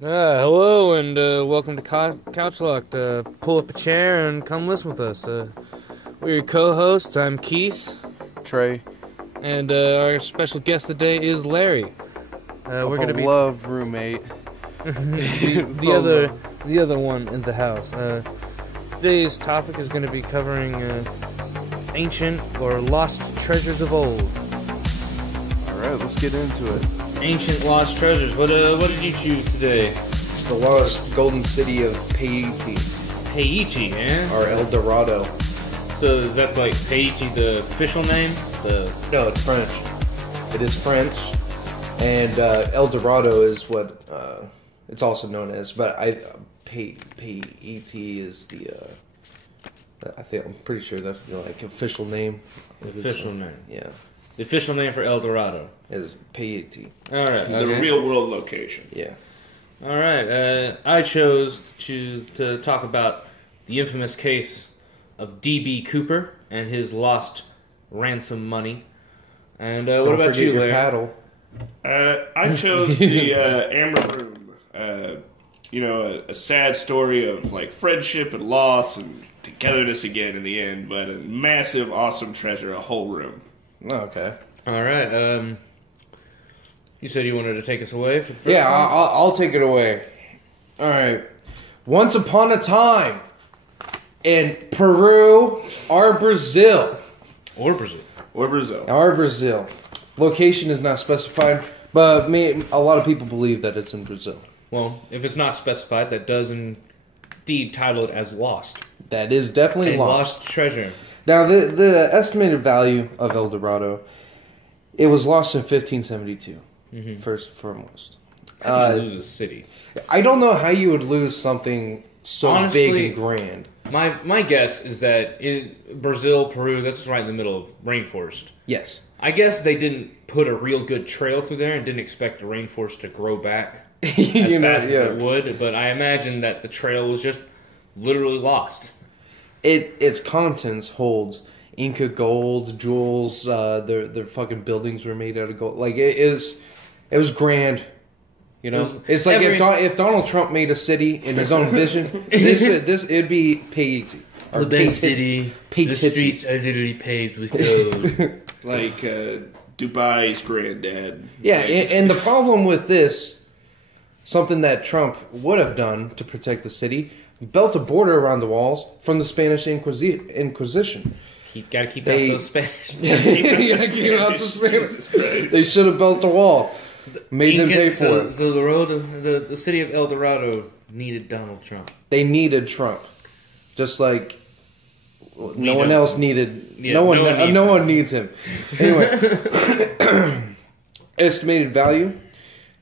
Hello and welcome to Couch Lock. Pull up a chair and come listen with us. We're your co-hosts. I'm Keith. Trey. And our special guest today is Larry. We're gonna be love roommate. the other one in the house. Today's topic is going to be covering ancient or lost treasures of old. All right, let's get into it. Ancient lost treasures. What did you choose today? The lost golden city of Haiti. Haiti, eh? Or El Dorado. So is that like Haiti, the official name? No, it's French. It is French, and El Dorado is what it's also known as. But Haiti is the. I'm pretty sure that's the official name. The official name. Yeah. The official name for El Dorado Is Haiti. All right. The real world location. Yeah. All right. I chose to talk about the infamous case of D.B. Cooper and his lost ransom money. And what about you, Larry? Paddle. I chose the Amber Room. A sad story of friendship and loss and togetherness again in the end, but a massive, awesome treasure, a whole room. Oh, okay. All right. You said you wanted to take us away for the first Yeah, time? I'll take it away. All right. Once upon a time in Peru or Brazil. Or Brazil. Or Brazil. Or Brazil. Location is not specified, but a lot of people believe that it's in Brazil. Well, if it's not specified, that does indeed title it as lost. That is definitely A lost. lost treasure. Now, the estimated value of El Dorado, it was lost in 1572, first and foremost. How do you lose a city? I don't know how you would lose something so Honestly, big and grand. My guess is that Brazil, Peru, that's right in the middle of rainforest. Yes. I guess they didn't put a real good trail through there and didn't expect the rainforest to grow back as fast as it would, but I imagine that the trail was just literally lost. Its contents holds Inca gold, jewels. Their fucking buildings were made out of gold. It was grand. You know, it's like if Donald Trump made a city in his own vision, it'd be Haiti. The big city, the streets are literally paved with gold. Like Dubai's granddad. Yeah, and the problem with this, something that Trump would have done to protect the city, built a border around the walls from the Spanish Inquisition. Gotta keep out those Spanish. Keep out the Spanish. They should have built a wall. Made them pay for it. So the city of El Dorado needed Donald Trump. They needed Trump, just like no one else needed. Yeah, no one needs him. Anyway, estimated value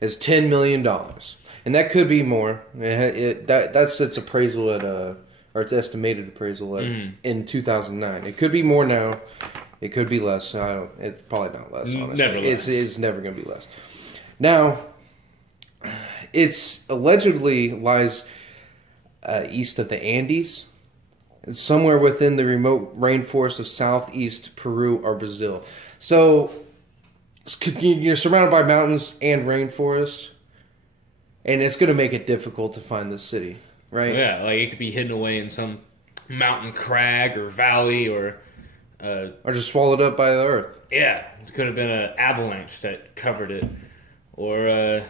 is $10 million. And that could be more. That's its appraisal at or its estimated appraisal at in 2009. It could be more now. It could be less. It's probably not less. Honestly, never less. It's never going to be less. Now, it's allegedly lies east of the Andes. It's somewhere within the remote rainforest of southeast Peru or Brazil. So you're surrounded by mountains and rainforest. And it's going to make it difficult to find this city, right? Yeah, it could be hidden away in some mountain crag or valley or just swallowed up by the earth. Yeah, it could have been an avalanche that covered it. Or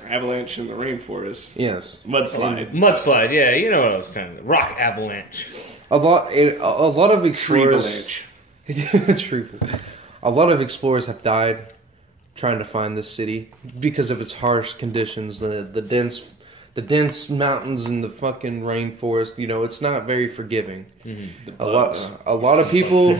avalanche in the rainforest. Yes. Mudslide, yeah, you know what I was trying to... Rock avalanche. A lot of explorers... Tree A lot of explorers have died trying to find this city because of its harsh conditions, the dense mountains and the fucking rainforest. You know, it's not very forgiving. Mm-hmm. A lot of people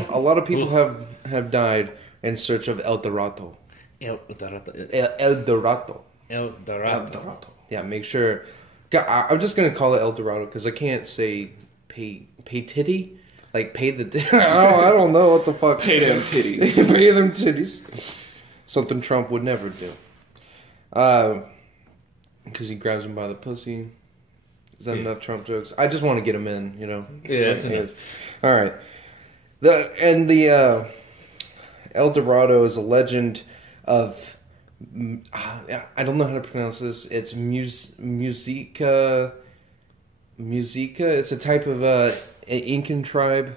have died in search of El Dorado. El Dorado. El Dorado. El Dorado. Yeah, make sure. I'm just gonna call it El Dorado because I can't say pay titty. Like pay the. I don't know what the fuck. Pay them titties. Pay them titties. Something Trump would never do. Because he grabs him by the pussy. Is that enough Trump jokes? I just want to get him in, you know. Yeah, that's enough. All right. The El Dorado is a legend of I don't know how to pronounce this. It's Musica. It's a type of Incan tribe.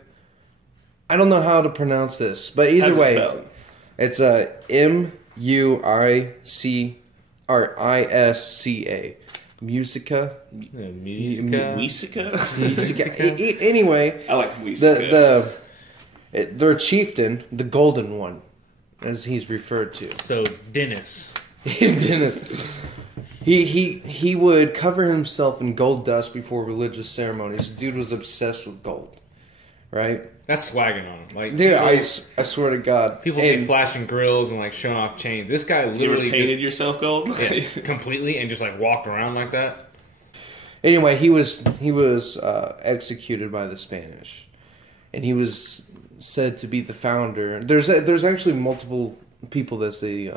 I don't know how to pronounce this, but either How's it way, spelled? it's Musiisca. Musica. Musica. Weesica? Anyway, I like Weesica. their chieftain, the Golden One, as he's referred to. So Dennis. Dennis. He would cover himself in gold dust before religious ceremonies. The dude was obsessed with gold, right? That's swagging on him. Like, Dude, people, I swear to God, people be flashing grills and like showing off chains. This guy You ever literally painted yourself gold? completely and just like walked around like that. Anyway, he was executed by the Spanish, and he was said to be the founder. There's actually multiple people that say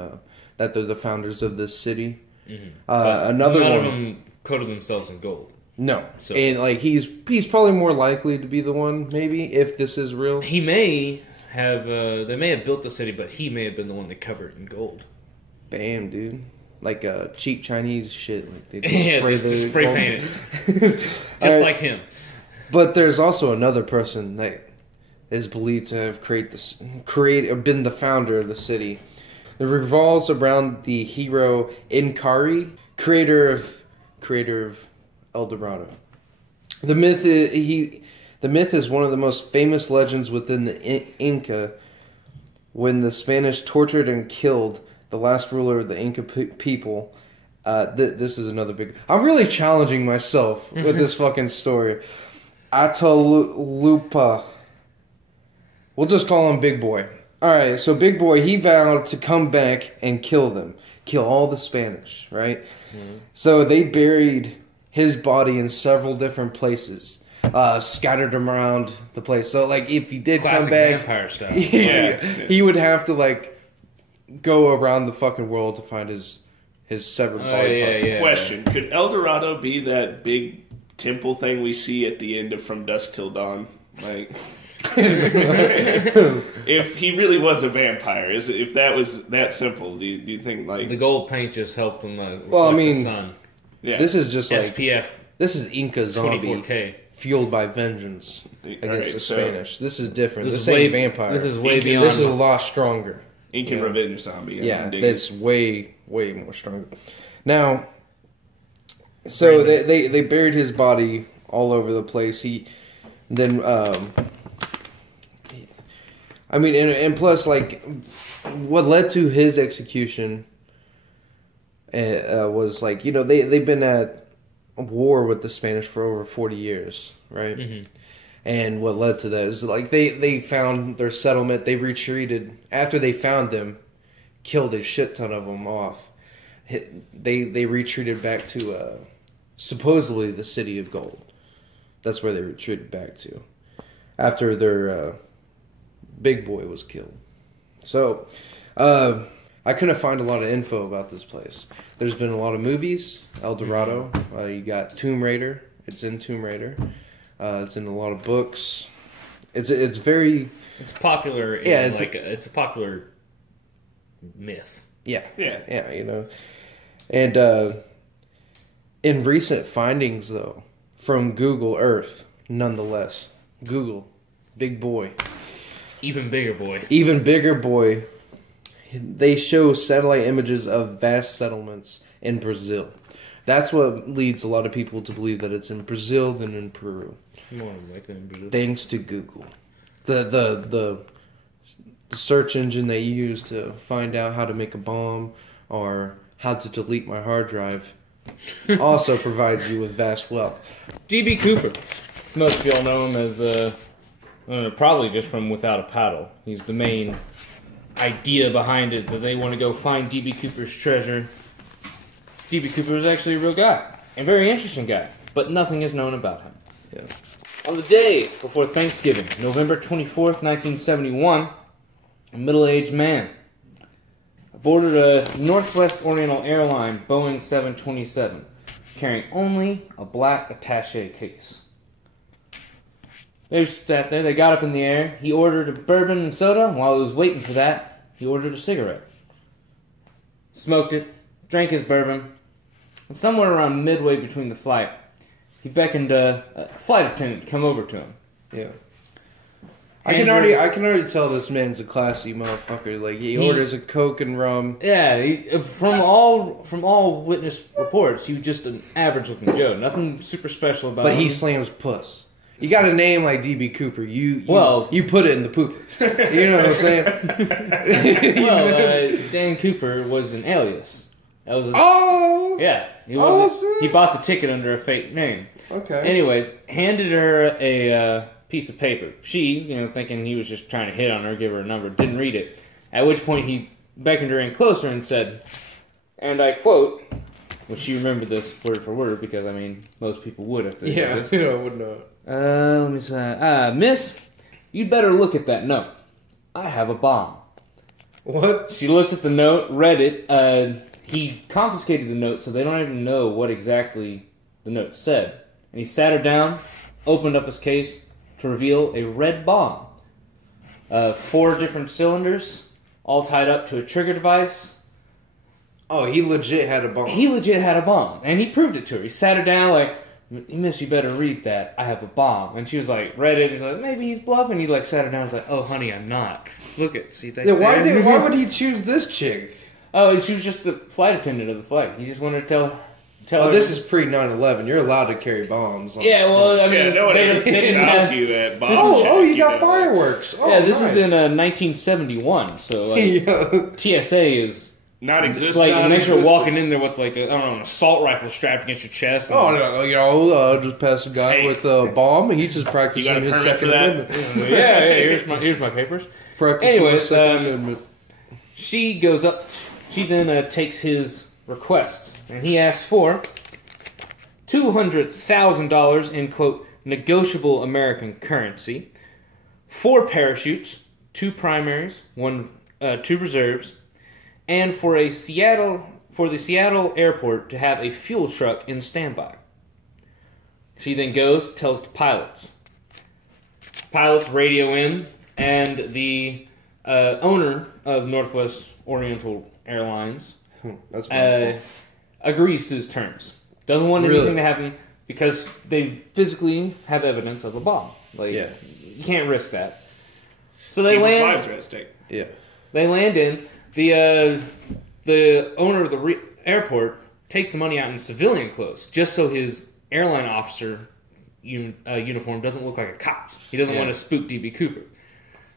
that they're the founders of this city. Mm-hmm. Another none one, of them coated themselves in gold. no, So- and like he's probably more likely to be the one, maybe, if this is real. He may have. They may have built the city, but he may have been the one that covered it in gold. Bam, dude. Like cheap Chinese shit. Like they Yeah, spray just spray gold. paint it, just like him. But there's also another person that is believed to have been the founder of the city. It revolves around the hero Inkari, creator of El Dorado. The myth is one of the most famous legends within the Inca. When the Spanish tortured and killed the last ruler of the Inca people. This is another big... I'm really challenging myself with this fucking story. Atalupa. We'll just call him Big Boy. Alright, so Big Boy, he vowed to come back and kill them. Kill all the Spanish, right? Mm-hmm. So they buried his body in several different places. Scattered around the place. So, like, if he did Classic come back... vampire stuff. He would have to, like, go around the fucking world to find his severed body part. Yeah. Question: could El Dorado be that big temple thing we see at the end of From Dusk Till Dawn? Like, if he really was a vampire, if that was that simple, do you think like The gold paint just helped him Well, I reflect mean, the sun. yeah? This is just like SPF this is Inca zombie 24K. fueled by vengeance against Alright, the so Spanish. This is different. This This, is ain't way vampire. This is way Incan- beyond. This is a lot stronger. Incan revenge zombie. Yeah, dig that's way more stronger. Now, so they buried his body all over the place. I mean, and plus, like, what led to his execution was, like, you know, they've been at war with the Spanish for over 40 years, right? Mm-hmm. And what led to that is, like, they found their settlement, they retreated. After they found them, killed a shit ton of them off. They retreated back to, supposedly, the City of Gold. That's where they retreated back to. After their... Big Boy was killed. So, I couldn't find a lot of info about this place. There's been a lot of movies. El Dorado. You got Tomb Raider. It's in Tomb Raider. It's in a lot of books. It's very... It's popular. It's a popular myth. Yeah, Yeah. you know. And in recent findings, though, from Google Earth, nonetheless, Google, Big Boy. Even bigger boy. Even bigger boy. They show satellite images of vast settlements in Brazil. That's what leads a lot of people to believe that it's in Brazil than in Peru. More likely in Brazil. Thanks to Google. The search engine they use to find out how to make a bomb or how to delete my hard drive also provides you with vast wealth. D.B. Cooper. Most of y'all know him as... probably just from Without a Paddle. He's the main idea behind it, that they want to go find D.B. Cooper's treasure. D.B. Cooper is actually a real guy, and very interesting guy, but nothing is known about him. Yeah. On the day before Thanksgiving, November 24th, 1971, a middle-aged man boarded a Northwest Oriental Airline Boeing 727, carrying only a black attaché case. They sat there, they got up in the air, he ordered a bourbon and soda, and while he was waiting for that, he ordered a cigarette. smoked it, drank his bourbon, and somewhere around midway between the flight, he beckoned a flight attendant to come over to him. Yeah. I can already tell this man's a classy motherfucker. Like he orders a Coke and rum. Yeah, from all witness reports, he was just an average looking Joe. Nothing super special about him. But he slams puss. You got a name like D.B. Cooper. You put it in the poop. You know what I'm saying? Dan Cooper was an alias. That was yeah. He bought the ticket under a fake name. Okay. Anyways, handed her a piece of paper. She, thinking he was just trying to hit on her, give her a number, didn't read it. At which point he beckoned her in closer and said, and I quote, which she remembered this word for word because most people would if they did this. Yeah, I would not. Let me say, Miss, you'd better look at that note. I have a bomb. What? She looked at the note, read it. He confiscated the note, so they don't even know what exactly the note said. And he sat her down, opened up his case to reveal a red bomb. 4 different cylinders, all tied up to a trigger device. Oh, he legit had a bomb. He legit had a bomb, and he proved it to her. He sat her down like, Miss, you better read that. I have a bomb. And she was like, read it. He's like, maybe he's bluffing. He sat her down. He's like, oh, honey, I'm not. Look at, see that? Yeah, why would he choose this chick? Oh, she was just the flight attendant of the flight. He just wanted to tell her. Oh, this is pre 9/11. You're allowed to carry bombs. Yeah, well, no one didn't have you that bomb. Oh, you got fireworks. Oh, yeah, this nice. is in 1971. So TSA is. Not existent. Like, unless you're walking in there with, an assault rifle strapped against your chest. Just pass a guy with a bomb, and he's just practicing his Second Amendment. Here's my papers. Anyways, she goes up. She then takes his requests, and he asks for $200,000 in, quote, negotiable American currency, 4 parachutes, 2 primaries, 2 reserves, and for the Seattle airport to have a fuel truck in standby. She then goes, tells the pilots. Pilots radio in, and the owner of Northwest Oriental Airlines agrees to his terms. Doesn't want anything to happen because they physically have evidence of a bomb. You can't risk that. So they land. Lives are at stake. Yeah. They land in. The owner of the airport takes the money out in civilian clothes, just so his airline officer uniform doesn't look like a cop's. He doesn't want to spook D.B. Cooper.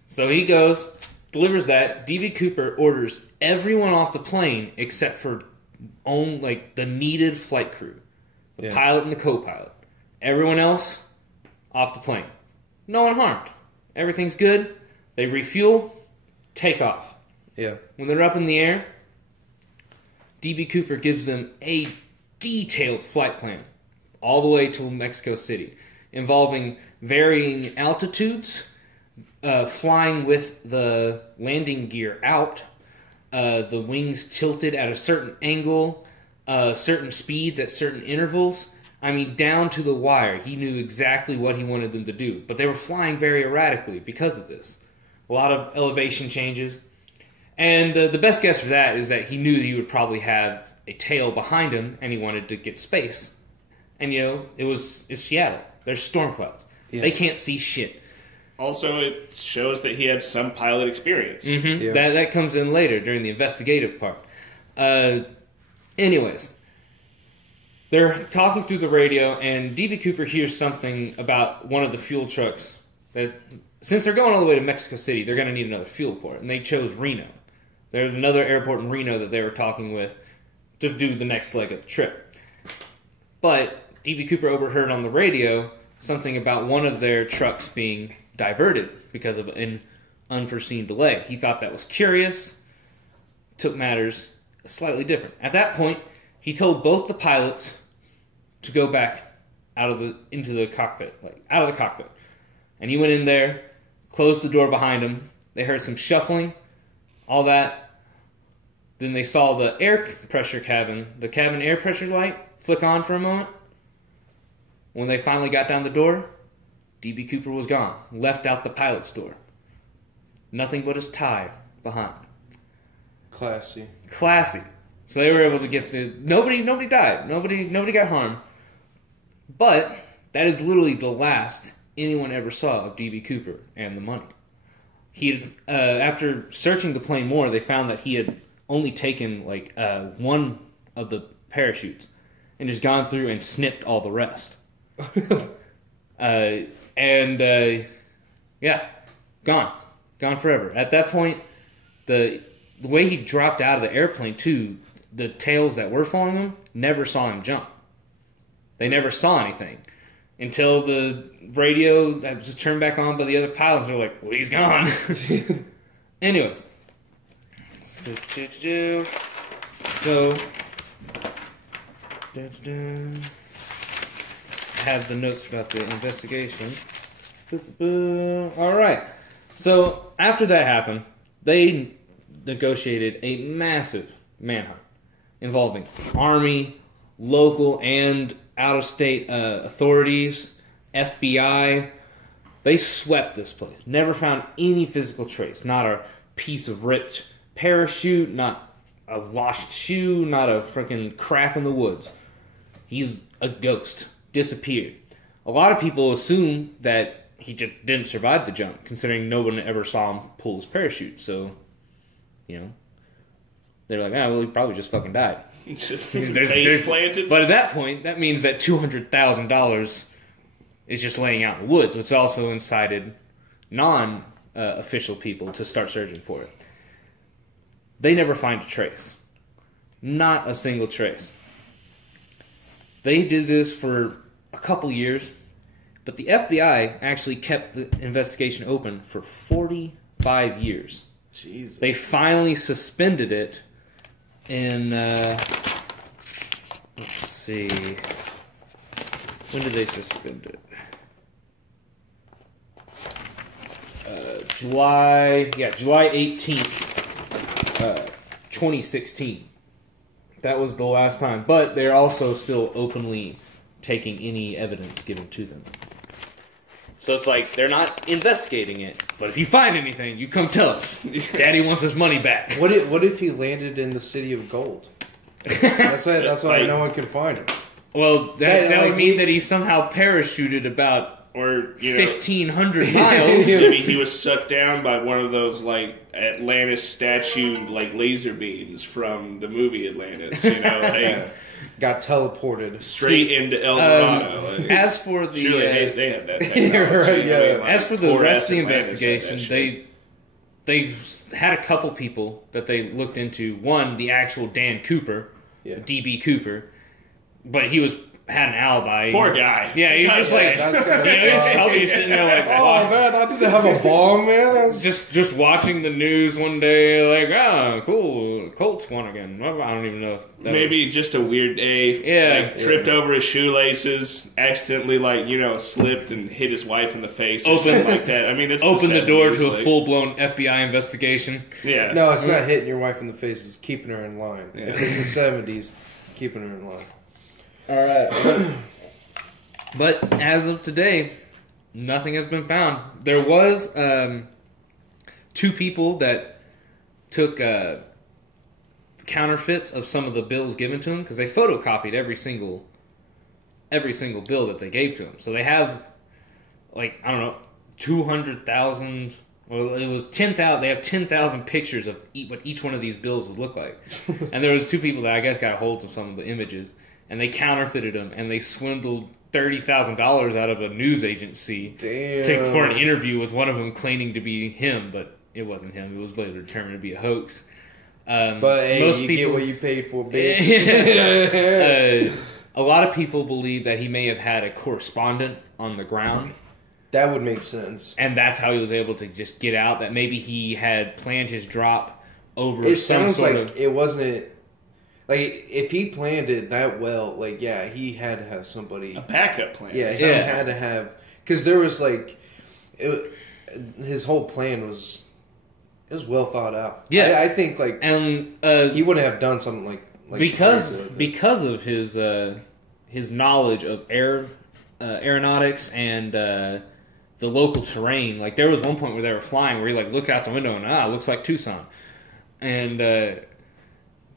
So he goes, delivers that. D.B. Cooper orders everyone off the plane except for the needed flight crew, the pilot and the co-pilot. Everyone else off the plane. No one harmed. Everything's good. They refuel, take off. Yeah. When they're up in the air, D.B. Cooper gives them a detailed flight plan all the way to Mexico City, involving varying altitudes, flying with the landing gear out, the wings tilted at a certain angle, certain speeds at certain intervals. Down to the wire. He knew exactly what he wanted them to do. But they were flying very erratically because of this. A lot of elevation changes. And the best guess for that is that he knew that he would probably have a tail behind him, and he wanted to get space. And, it's Seattle. There's storm clouds. Yeah. They can't see shit. Also, it shows that he had some pilot experience. Mm-hmm. Yeah. That comes in later during the investigative part. Anyways, they're talking through the radio, and D.B. Cooper hears something about one of the fuel trucks. That since they're going all the way to Mexico City, they're going to need another fuel port, and they chose Reno. There's another airport in Reno that they were talking with to do the next leg of the trip. But D.B. Cooper overheard on the radio something about one of their trucks being diverted because of an unforeseen delay. He thought that was curious, took matters slightly different. At that point, he told both the pilots to go back into the cockpit, out of the cockpit. And he went in there, closed the door behind him. They heard some shuffling, all that. Then they saw the the cabin air pressure light flick on for a moment. When they finally got down the door, D.B. Cooper was gone, left out the pilot's door. Nothing but his tie behind. Classy. So they were able to get nobody died. Nobody got harmed. But that is literally the last anyone ever saw of D.B. Cooper and the money. He had, after searching the plane more, they found that he had only taken like one of the parachutes and just gone through and snipped all the rest. Gone forever. At that point, the way he dropped out of the airplane too, the tails that were following him never saw him jump. They never saw anything until the radio that was just turned back on by the other pilots. They're like, well, he's gone. Anyways. So, have the notes about the investigation. Alright. So, after that happened, they negotiated a massive manhunt involving Army, local, and out-of-state authorities, FBI. They swept this place. Never found any physical trace. Not a piece of ripped parachute, not a lost shoe, not a freaking crap in the woods. He's a ghost. Disappeared. A lot of people assume that he just didn't survive the jump, considering no one ever saw him pull his parachute. So, they're like, well, he probably just fucking died. Just base planted. But at that point, that means that $200,000 is just laying out in the woods, which also incited non-official people to start searching for it. They never find a trace. Not a single trace. They did this for a couple years, but the FBI actually kept the investigation open for 45 years. Jesus. They finally suspended it in, let's see, when did they suspend it? July 18th, 2016. That was the last time. But they're also still openly taking any evidence given to them. So it's like, they're not investigating it, but if you find anything, you come tell us. Daddy wants his money back. What if he landed in the city of gold? That's why no one can find him. Well, that would mean that he somehow parachuted about 1,500 miles. Maybe he was sucked down by one of those like Atlantis statue like laser beams from the movie Atlantis. Got teleported straight into El Dorado. As for the surely they had that technology. Right, as for the rest of the investigation, they had a couple people that they looked into. One, the actual Dan Cooper, D.B. Cooper, but he had an alibi. Poor guy. Yeah, he was just like, he was probably sitting there like, oh man, I didn't have a bomb, man. Just watching the news one day, like, cool, Colts won again. I don't even know if that maybe just a weird day. Yeah, tripped over his shoelaces, accidentally slipped and hit his wife in the face or something like that. I mean, it's opened the door to a full blown FBI investigation. Yeah, no, it's not hitting your wife in the face; it's keeping her in line. Yeah. If it's the '70s, keeping her in line. All right. But as of today, nothing has been found. There was two people that took counterfeits of some of the bills given to them because they photocopied every single bill that they gave to them. So they have 200,000. Well, it was 10,000. They have 10,000 pictures of what each one of these bills would look like. And there was two people that I guess got a hold of some of the images. And they counterfeited them, and they swindled $30,000 out of a news agency for an interview with one of them claiming to be him, but it wasn't him. It was later determined to be a hoax. But hey, most people get what you paid for, bitch. A lot of people believe that he may have had a correspondent on the ground. That would make sense. And that's how he was able to just get out. That maybe he had planned his drop over it some sounds sort like of... It wasn't... if he planned it that well, he had to have somebody... A backup plan. Yeah, he had to have... Because there was, his whole plan was... It was well thought out. Yeah. I think, and he wouldn't have done something like because of his knowledge of aeronautics and the local terrain. There was one point where they were flying where he, looked out the window and, it looks like Tucson. And...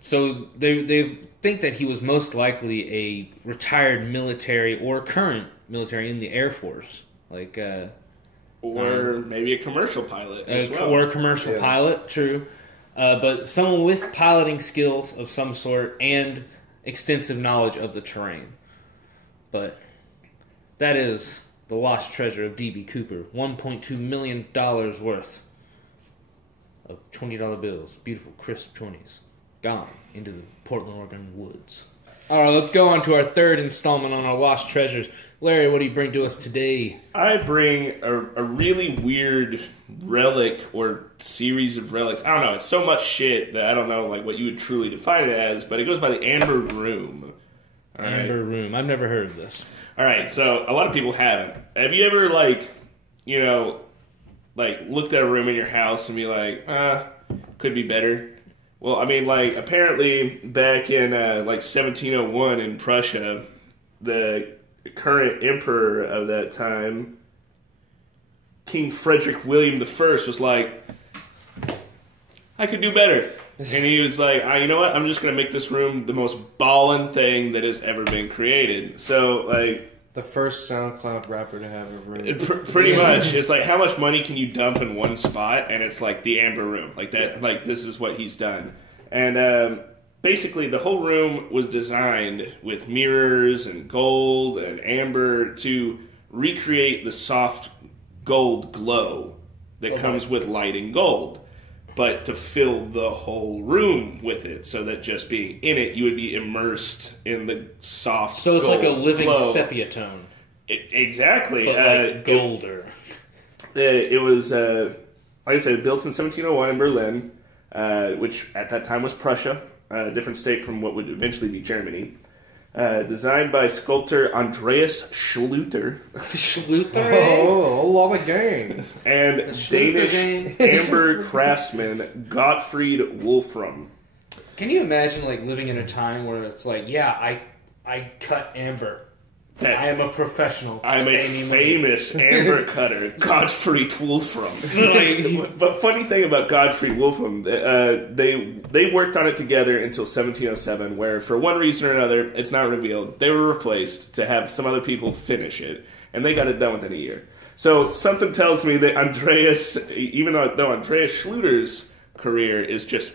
So they think that he was most likely a retired military or current military in the Air Force, like or maybe a commercial pilot as well. Or a commercial pilot, true. But someone with piloting skills of some sort and extensive knowledge of the terrain. But that is the lost treasure of D.B. Cooper. $1.2 million worth of $20 bills. Beautiful, crisp 20s. Gone into the Portland, Oregon woods. All right, let's go on to our third installment on our lost treasures. Larry, what do you bring to us today? I bring a really weird relic or series of relics. I don't know. It's so much shit that I don't know like what you would truly define it as, but it goes by the Amber Room. Amber Room. I've never heard of this. All right, so a lot of people haven't. Have you ever looked at a room in your house and be like, could be better? Well, I mean, like, apparently back in, 1701 in Prussia, the current emperor of that time, King Frederick William I, was like, I could do better. And he was like, you know what? I'm just going to make this room the most ballin' thing that has ever been created. So, like... The first SoundCloud rapper to have a room. Pretty much. It's like, how much money can you dump in one spot? And it's like the Amber Room. Like that. Yeah. Like, this is what he's done. And basically, the whole room was designed with mirrors and gold and amber to recreate the soft gold glow that comes with lighting gold. But to fill the whole room with it, so that just being in it, you would be immersed in the soft. So it's gold like a living glow. Sepia tone. Exactly, but like golder. It was, like I said, built in 1701 in Berlin, which at that time was Prussia, a different state from what would eventually be Germany. Designed by sculptor Andreas Schluter. Oh, a lot of gang. And Danish amber craftsman Gottfried Wolfram. Can you imagine like living in a time where it's like, yeah, I cut amber. I am a professional. I'm a famous amber cutter, Gottfried Wolfram. But funny thing about Gottfried Wolfram, they worked on it together until 1707, where for one reason or another, it's not revealed, they were replaced to have some other people finish it, and they got it done within a year. So something tells me that Andreas, even though Andreas Schluter's career is just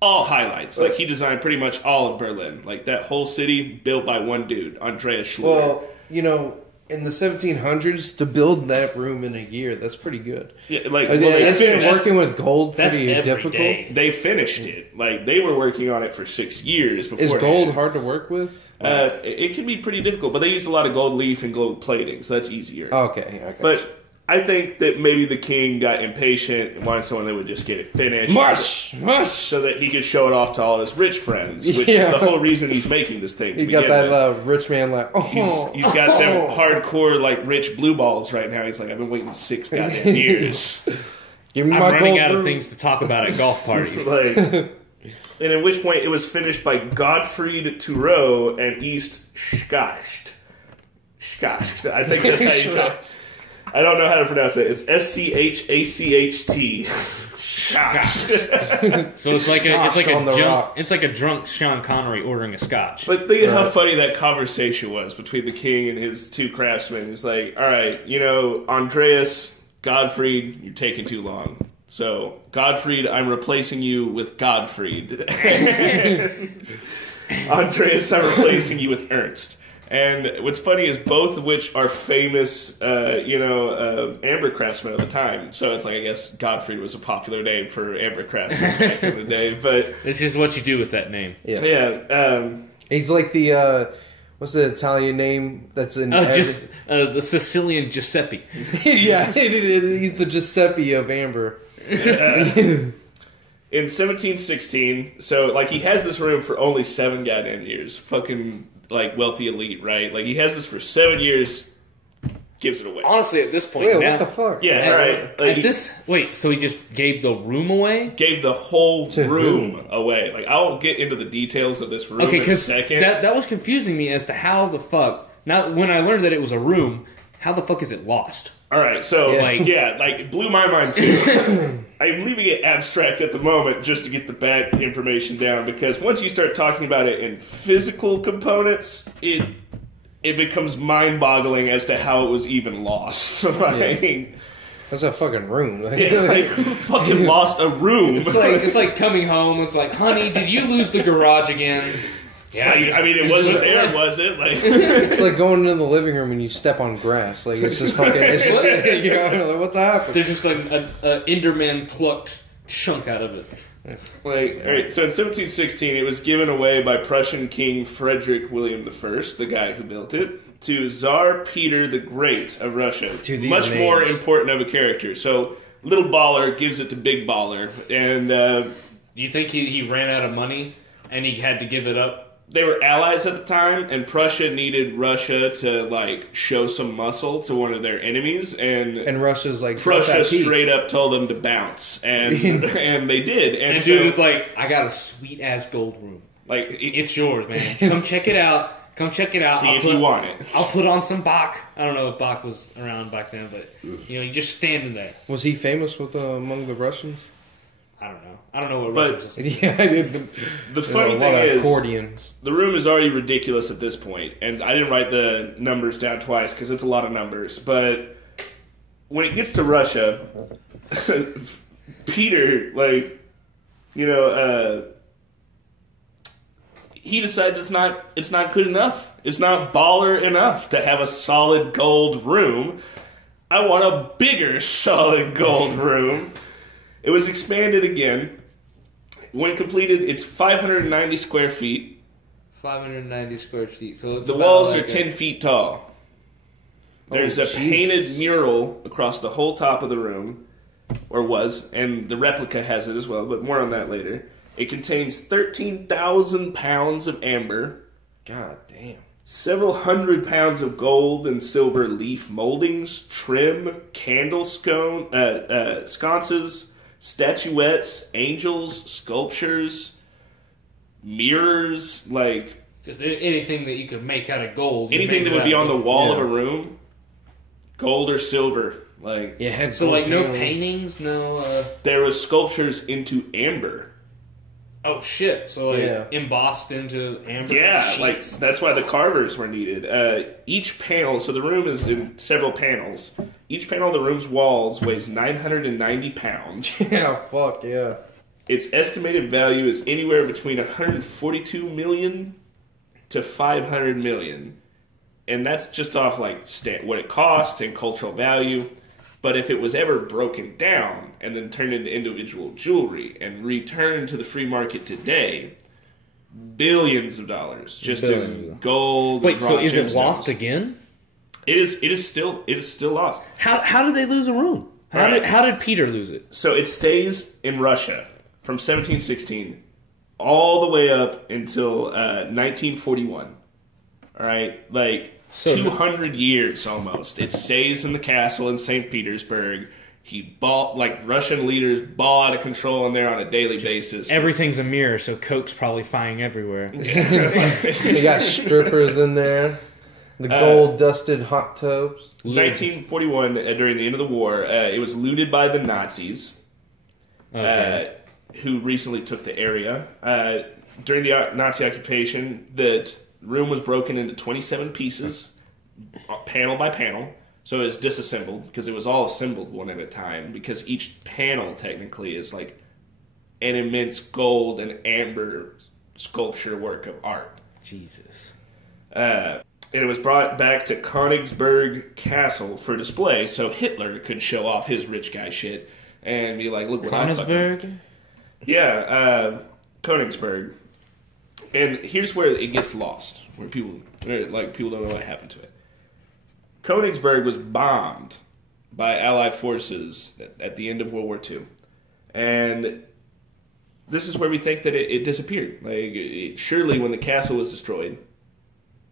all highlights. Like, he designed pretty much all of Berlin. Like, that whole city built by one dude, Andreas Schluter. Well, you know, in the 1700s, to build that room in a year, that's pretty good. Yeah, like, isn't working with gold pretty difficult? Day. They finished it. Like, they were working on it for 6 years before. Is gold hard to work with? It can be pretty difficult, but they used a lot of gold leaf and gold plating, so that's easier. Okay. But I think that maybe the king got impatient and wanted someone that would just get it finished. Mush! So that he could show it off to all his rich friends, which is the whole reason he's making this thing. He got that rich man like, he's got them hardcore, like, rich blue balls right now. He's like, I've been waiting 6 goddamn years. Give me I'm my running gold out room. of things to talk about at golf parties. And at which point it was finished by Gottfried Thurow and East Schacht. I think that's how you say it. I don't know how to pronounce it. It's Schacht. So it's like a drunk Sean Connery ordering a scotch. But think of how funny that conversation was between the king and his 2 craftsmen. It's like, all right, you know, Andreas, Gottfried, you're taking too long. So, Gottfried, I'm replacing you with Gottfried. Andreas, I'm replacing you with Ernst. And what's funny is both of which are famous, amber craftsmen of the time. So it's like, I guess Gottfried was a popular name for amber craftsmen back in the day. But it's just what you do with that name. Yeah. He's like the, what's the Italian name that's in... the Sicilian Giuseppe. Yeah, he's the Giuseppe of amber. In 1716, so, like, he has this room for only 7 goddamn years. Fucking... like, wealthy elite, right? Like, he has this for 7 years, gives it away. Honestly, at this point, what the fuck? Yeah, right. Like, so he just gave the room away? Gave the whole room away. Like, I'll get into the details of this room in a second. That was confusing me as to how the fuck... Now, when I learned that it was a room, how the fuck is it lost? All right, so it blew my mind too. I'm leaving it abstract at the moment just to get the back information down, because once you start talking about it in physical components, it becomes mind-boggling as to how it was even lost. That's a fucking room. Who fucking lost a room? It's like coming home. It's like, honey, did you lose the garage again? Yeah, I mean, it wasn't there, was it? It's like going into the living room and you step on grass. Like, it's just fucking... what the happened? There's just like an Enderman plucked chunk out of it. All right, so in 1716, it was given away by Prussian King Frederick William I, the guy who built it, to Tsar Peter the Great of Russia. Much more important of a character. So, little baller gives it to big baller. And do you think he ran out of money and he had to give it up? They were allies at the time, and Prussia needed Russia to, show some muscle to one of their enemies, and Russia's like... Prussia straight up told them to bounce, and and they did. And dude was like, I got a sweet-ass gold room. It's yours, man. Come check it out. See if you want it. I'll put on some Bach. I don't know if Bach was around back then, but, you just standing there. Was he famous among the Russians? I don't know what Russians are. Yeah, I did. The funny thing is, accordions. The room is already ridiculous at this point, and I didn't write the numbers down twice because it's a lot of numbers. But when it gets to Russia, Peter, he decides it's not good enough. It's not baller enough to have a solid gold room. I want a bigger solid gold room. It was expanded again. When completed, it's 590 square feet. 590 square feet. So the walls are 10 feet tall. There's a painted mural across the whole top of the room, or was, and the replica has it as well, but more on that later. It contains 13,000 pounds of amber. God damn. Several hundred pounds of gold and silver leaf moldings, trim, candle sconces, statuettes, angels, sculptures, mirrors, just anything that you could make out of gold. Anything that would be on the wall of a room, gold or silver. No paintings, no... There was sculptures into amber. Oh shit! So embossed into amber. Yeah, sheets. That's why the carvers were needed. Each panel, so the room is in several panels. Each panel of the room's walls weighs 990 pounds. Yeah, fuck yeah. Its estimated value is anywhere between 142 million to 500 million, and that's just off what it costs and cultural value. But if it was ever broken down and then turned into individual jewelry and returned to the free market today, billions of dollars just in gold. Wait, so is it lost again? It is still lost. How did they lose a room? How did Peter lose it? So it stays in Russia from 1716 all the way up until 1941. All right, 200 years almost. It stays in the castle in St. Petersburg. Russian leaders ball out of control in there on a daily basis. Everything's a mirror, so coke's probably flying everywhere. They got strippers in there. The gold-dusted hot tubs. 1941, during the end of the war, it was looted by the Nazis, who recently took the area. During the Nazi occupation, the room was broken into 27 pieces, panel by panel. So it was disassembled, because it was all assembled one at a time, because each panel technically is an immense gold and amber sculpture work of art. Jesus. And it was brought back to Königsberg Castle for display, so Hitler could show off his rich guy shit and be like, look what I fucking... Yeah, Königsberg. And here's where it gets lost, where people don't know what happened to it. Königsberg was bombed by Allied forces at the end of World War II. And this is where we think that it disappeared. Surely when the castle was destroyed,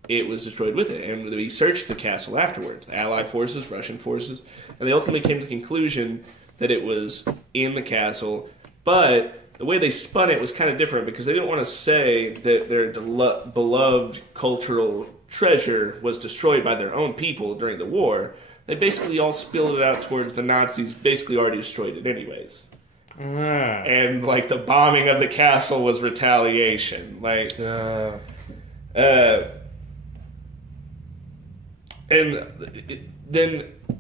it was destroyed with it. And we searched the castle afterwards, the Allied forces, Russian forces, and they ultimately came to the conclusion that it was in the castle. But the way they spun it was kind of different, because they didn't want to say that their beloved cultural treasure was destroyed by their own people during the war, they basically all spilled it out towards the Nazis, basically already destroyed it anyways. And, like, the bombing of the castle was retaliation. Like, then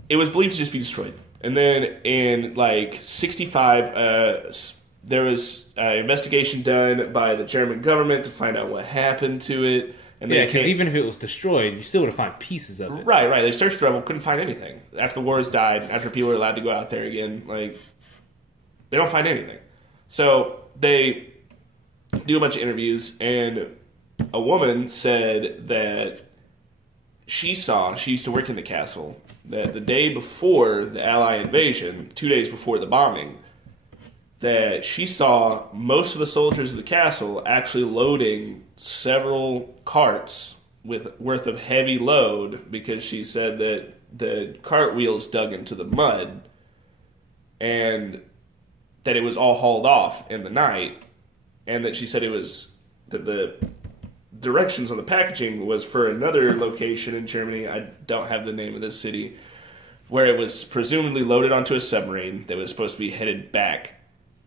it was believed to just be destroyed. And then in, like, 65, there was an investigation done by the German government to find out what happened to it. And yeah, because even if it was destroyed, you still would have found pieces of it. Right. They searched for it, couldn't find anything. After the wars died, after people were allowed to go out there again, like, they don't find anything. So they do a bunch of interviews, and a woman said that she used to work in the castle, that the day before the Allied invasion, 2 days before the bombing, that she saw most of the soldiers of the castle actually loading several carts worth of heavy load, because she said that the cart wheels dug into the mud and that it was all hauled off in the night, and that she said it was that the directions on the packaging was for another location in Germany. I don't have the name of this city, where it was presumably loaded onto a submarine that was supposed to be headed back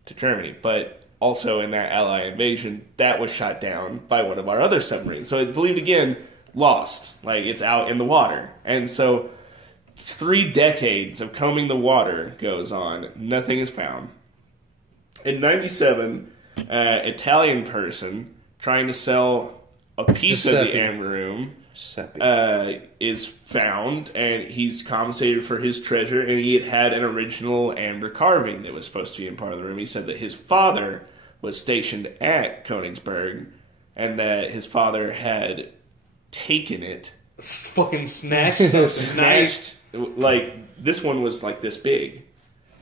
to Germany. But also in that Allied invasion, that was shot down by one of our other submarines. So it's believed, again, lost. Like, it's out in the water. And so 3 decades of combing the water goes on. Nothing is found. In 97, Italian person trying to sell a piece of the Amber Room is found, and he's compensated for his treasure, and he had an original amber carving that was supposed to be in part of the room. He said that his father was stationed at Königsberg, and that his father had taken it. Fucking snatched. Like, this one was like this big.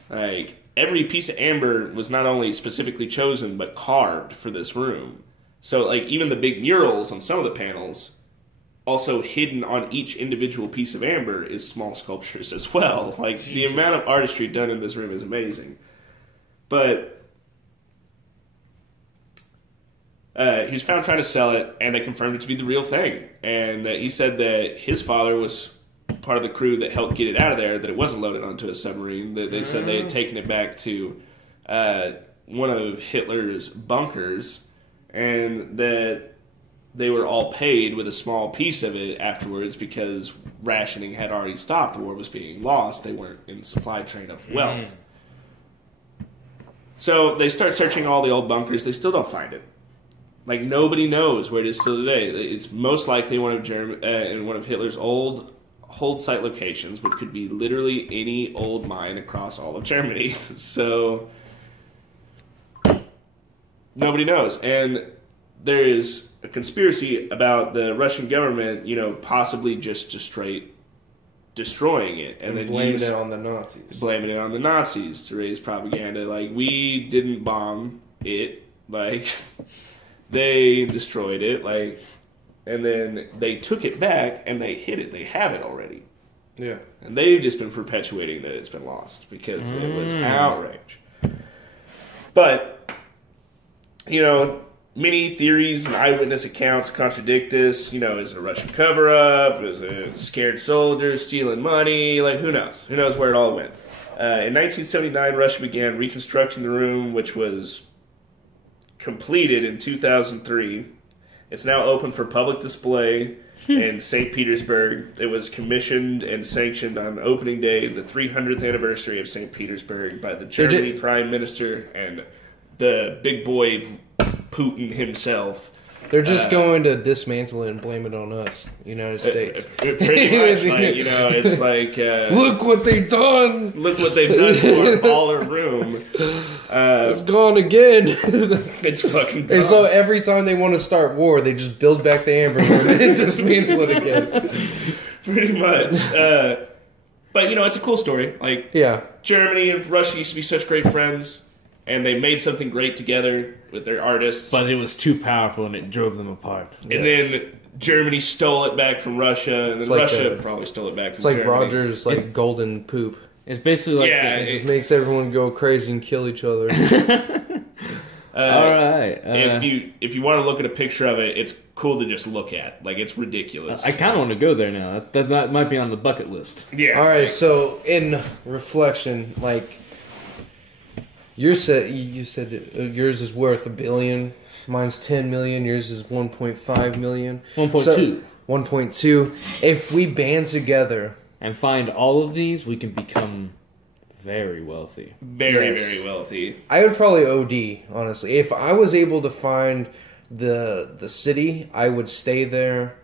Like, every piece of amber was not only specifically chosen, but carved for this room. So, like, even the big murals on some of the panels, also hidden on each individual piece of amber, is small sculptures as well. Like, Jesus. The amount of artistry done in this room is amazing. But he was found trying to sell it, and they confirmed it to be the real thing. And he said that his father was part of the crew that helped get it out of there, that it wasn't loaded onto a submarine. That they said they had taken it back to one of Hitler's bunkers, and that they were all paid with a small piece of it afterwards because rationing had already stopped. War was being lost. They weren't in the supply train of wealth. So they start searching all the old bunkers. They still don't find it. Like, nobody knows where it is still today. It's most likely in one of Hitler's old hold site locations, which could be literally any old mine across all of Germany. So nobody knows. And there is a conspiracy about the Russian government, possibly just straight destroying it. And then blaming it on the Nazis. Blaming it on the Nazis to raise propaganda. Like, we didn't bomb it. Like, they destroyed it. Like, and then they took it back and they hid it. They have it already. Yeah. And they've just been perpetuating that it's been lost because it was outrage. But, many theories and eyewitness accounts contradict this. Is it a Russian cover-up? Is it scared soldiers stealing money? Like, who knows? Who knows where it all went? In 1979, Russia began reconstructing the room, which was completed in 2003. It's now open for public display in St. Petersburg. It was commissioned and sanctioned on opening day, the 300th anniversary of St. Petersburg, by the German Prime Minister and the big boy Putin himself. They're just going to dismantle it and blame it on us, United States. Pretty much, it's like... look what they've done! Look what they've done to our baller room. It's gone again. It's fucking gone. And so every time they want to start war, they just build back the Amber Room and dismantle it again. Pretty much. But, it's a cool story. Like, yeah. Germany and Russia used to be such great friends, and they made something great together with their artists. But it was too powerful and it drove them apart. And then Germany stole it back from Russia, and then Russia probably stole it back from Germany. It's like Roger's golden poop. It's basically like it just makes everyone go crazy and kill each other. All right. If you want to look at a picture of it, it's cool to just look at. Like, it's ridiculous. I kind of want to go there now. That might be on the bucket list. Yeah. All right. So in reflection, like you said yours is worth $1 billion. Mine's 10 million. Yours is 1.5 million. 1.2. So, 1.2. If we band together and find all of these, we can become very wealthy. Very, Yes. very wealthy. I would probably OD, honestly. If I was able to find the city, I would stay there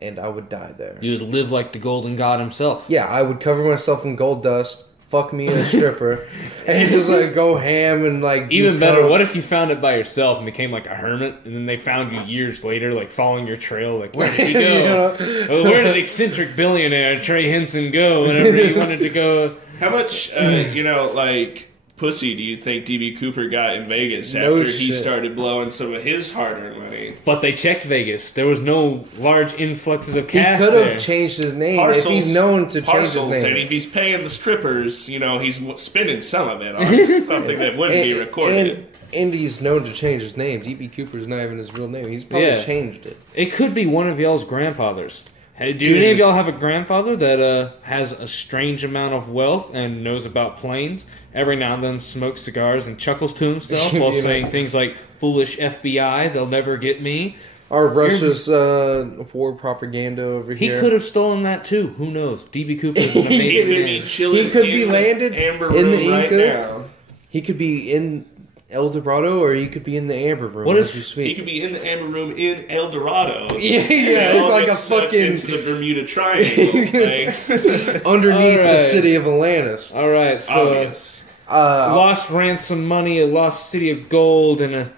and I would die there. You would live like the golden god himself. Yeah, I would cover myself in gold dust, fuck me a stripper, and just like go ham and like Even better, what if you found it by yourself and became like a hermit, and then they found you years later, like following your trail? Like, where did he go? You know? Well, where did the eccentric billionaire Trey Henson go whenever he wanted to go? How much, like, pussy do you think D.B. Cooper got in Vegas No after he shit. started blowing some of his hard-earned money? But they checked Vegas. There was no large influxes of He cash could there. have changed his name if he's known to change his And name. if he's paying the strippers, he's spending some of it on something that wouldn't be recorded. And he's known to change his name. D.B. Cooper's not even his real name. He's probably Yeah. changed it. It could be one of y'all's grandfathers. Hey, do Dude. any of y'all have a grandfather that has a strange amount of wealth and knows about planes? Every now and then smokes cigars and chuckles to himself while You know. saying things like, "Foolish FBI, they'll never get me." Or Russia's war propaganda over He here. could have stolen that too. Who knows? D.B. Cooper is an He amazing could be man. chilling He could be in the landed Amber in Room the right Inca. now. He could be in El Dorado, or he could be in the Amber Room. What as if we He speak. could be in the Amber Room in El Dorado. Yeah, They it's all like get a sucked fucking into the Bermuda Triangle. Like, underneath All right. the city of Atlantis. All right, so obvious. lost ransom money, a lost city of gold, and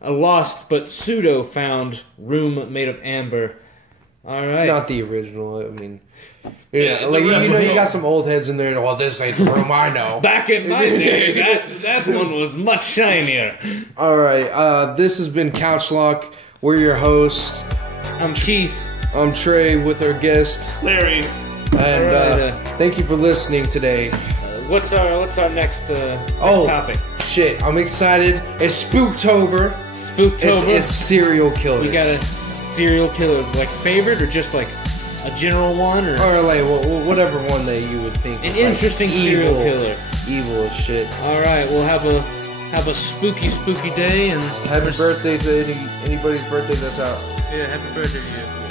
a lost but pseudo found room made of amber. All right. Not the original. I mean, Yeah, the like you replica. got some old heads in there. Well, this ain't the room I know. Back in my day, that one was much shinier. All right, this has been Couch Lock. We're your hosts. I'm Keith. I'm Trey with our guest, Larry. and right, thank you for listening today. What's our next Oh. topic? Shit, I'm excited. It's Spooktober. Spooktober. It's serial killers. We got a serial killers, like favorite or just like a general one, or Or like whatever one that you would think an is, like, interesting serial evil, killer. evil as shit. All right, we'll have a spooky day and Happy birthday to anybody's birthday that's out. Yeah, happy birthday to you.